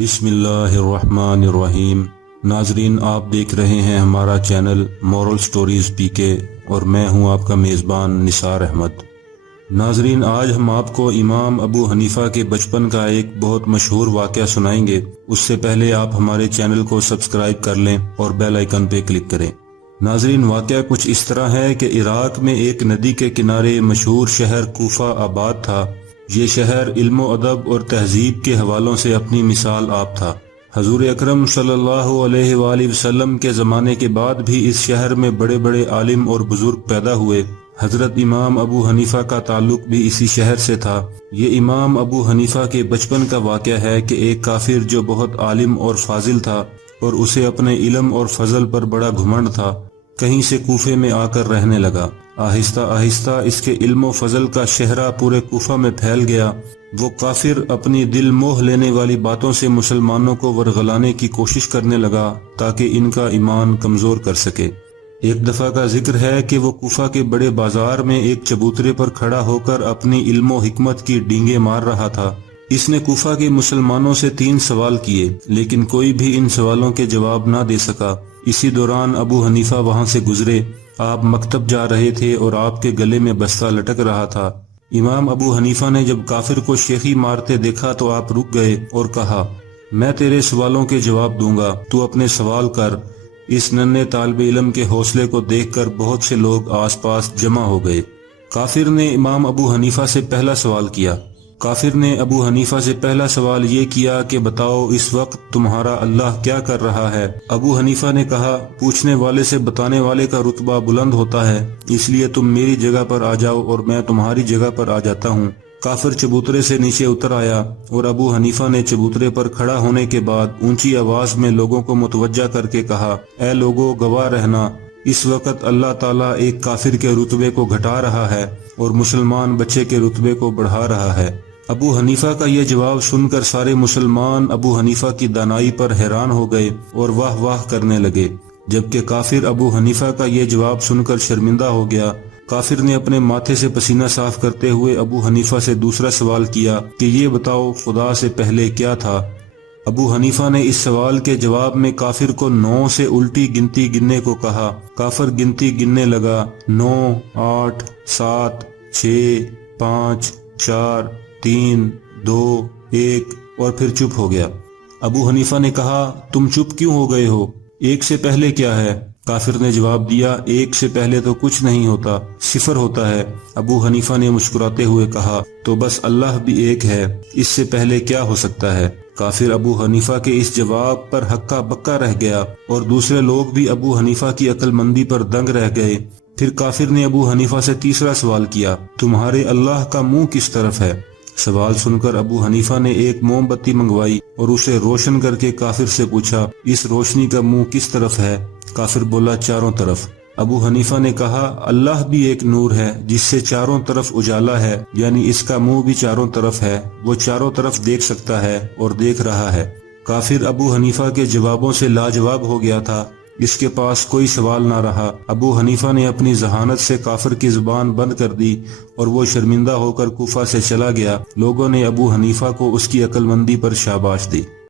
بسم اللہ الرحمن الرحیم۔ ناظرین، آپ دیکھ رہے ہیں ہمارا چینل مورل سٹوریز پی کے اور میں ہوں آپ کا میزبان نثار احمد۔ ناظرین، آج ہم آپ کو امام ابو حنیفہ کے بچپن کا ایک بہت مشہور واقعہ سنائیں گے۔ اس سے پہلے آپ ہمارے چینل کو سبسکرائب کر لیں اور بیل آئیکن پہ کلک کریں۔ ناظرین، واقعہ کچھ اس طرح ہے کہ عراق میں ایک ندی کے کنارے مشہور شہر کوفہ آباد تھا۔ یہ شہر علم و ادب اور تہذیب کے حوالوں سے اپنی مثال آپ تھا۔ حضور اکرم صلی اللہ علیہ وآلہ وسلم کے زمانے کے بعد بھی اس شہر میں بڑے بڑے عالم اور بزرگ پیدا ہوئے۔ حضرت امام ابو حنیفہ کا تعلق بھی اسی شہر سے تھا۔ یہ امام ابو حنیفہ کے بچپن کا واقعہ ہے کہ ایک کافر جو بہت عالم اور فاضل تھا اور اسے اپنے علم اور فضل پر بڑا گھمنڈ تھا، کہیں سے کوفے میں آ کر رہنے لگا۔ آہستہ آہستہ اس کے علم و فضل کا شہرہ پورے کوفہ میں پھیل گیا۔ وہ کافر اپنی دل موہ لینے والی باتوں سے مسلمانوں کو ورغلانے کی کوشش کرنے لگا تاکہ ان کا ایمان کمزور کر سکے۔ ایک دفعہ کا ذکر ہے کہ وہ کوفہ کے بڑے بازار میں ایک چبوترے پر کھڑا ہو کر اپنی علم و حکمت کی ڈینگیں مار رہا تھا۔ اس نے کوفہ کے مسلمانوں سے 3 سوال کیے، لیکن کوئی بھی ان سوالوں کے جواب نہ دے سکا۔ اسی دوران ابو حنیفہ وہاں سے گزرے۔ آپ مکتب جا رہے تھے اور آپ کے گلے میں بستہ لٹک رہا تھا۔ امام ابو حنیفہ نے جب کافر کو شیخی مارتے دیکھا تو آپ رک گئے اور کہا، میں تیرے سوالوں کے جواب دوں گا، تو اپنے سوال کر۔ اس ننھے طالب علم کے حوصلے کو دیکھ کر بہت سے لوگ آس پاس جمع ہو گئے۔ کافر نے امام ابو حنیفہ سے پہلا سوال کیا۔ کافر نے ابو حنیفہ سے پہلا سوال یہ کیا کہ بتاؤ اس وقت تمہارا اللہ کیا کر رہا ہے؟ ابو حنیفہ نے کہا، پوچھنے والے سے بتانے والے کا رتبہ بلند ہوتا ہے، اس لیے تم میری جگہ پر آ جاؤ اور میں تمہاری جگہ پر آ جاتا ہوں۔ کافر چبوترے سے نیچے اتر آیا اور ابو حنیفہ نے چبوترے پر کھڑا ہونے کے بعد اونچی آواز میں لوگوں کو متوجہ کر کے کہا، اے لوگو، گواہ رہنا، اس وقت اللہ تعالیٰ ایک کافر کے رتبے کو گھٹا رہا ہے اور مسلمان بچے کے رتبے کو بڑھا رہا ہے۔ ابو حنیفہ کا یہ جواب سن کر سارے مسلمان ابو حنیفہ کی دانائی پر حیران ہو گئے اور واہ واہ کرنے لگے، جبکہ کافر ابو حنیفہ کا یہ جواب سن کر شرمندہ ہو گیا۔ کافر نے اپنے ماتھے سے پسینہ صاف کرتے ہوئے ابو حنیفہ سے دوسرا سوال کیا کہ یہ بتاؤ خدا سے پہلے کیا تھا؟ ابو حنیفہ نے اس سوال کے جواب میں کافر کو 9 سے الٹی گنتی گننے کو کہا۔ کافر گنتی گننے لگا، 9، 8، 7، 6، 5، 4، 3، 2، 1، اور پھر چپ ہو گیا۔ ابو حنیفہ نے کہا، تم چپ کیوں ہو گئے ہو؟ 1 سے پہلے کیا ہے؟ کافر نے جواب دیا، 1 سے پہلے تو کچھ نہیں ہوتا، 0 ہوتا ہے۔ ابو حنیفہ نے مسکراتے ہوئے کہا، تو بس اللہ بھی ایک ہے، اس سے پہلے کیا ہو سکتا ہے؟ کافر ابو حنیفہ کے اس جواب پر ہکا بکا رہ گیا اور دوسرے لوگ بھی ابو حنیفہ کی عقل مندی پر دنگ رہ گئے۔ پھر کافر نے ابو حنیفہ سے تیسرا سوال کیا، تمہارے اللہ کا منہ کس طرف ہے؟ سوال سن کر ابو حنیفہ نے ایک موم بتی منگوائی اور اسے روشن کر کے کافر سے پوچھا، اس روشنی کا منہ کس طرف ہے؟ کافر بولا، چاروں طرف۔ ابو حنیفہ نے کہا، اللہ بھی ایک نور ہے جس سے چاروں طرف اجالا ہے، یعنی اس کا منہ بھی چاروں طرف ہے، وہ چاروں طرف دیکھ سکتا ہے اور دیکھ رہا ہے۔ کافر ابو حنیفہ کے جوابوں سے لاجواب ہو گیا تھا، اس کے پاس کوئی سوال نہ رہا۔ ابو حنیفہ نے اپنی ذہانت سے کافر کی زبان بند کر دی اور وہ شرمندہ ہو کر کوفہ سے چلا گیا۔ لوگوں نے ابو حنیفہ کو اس کی عقل مندی پر شاباش دی۔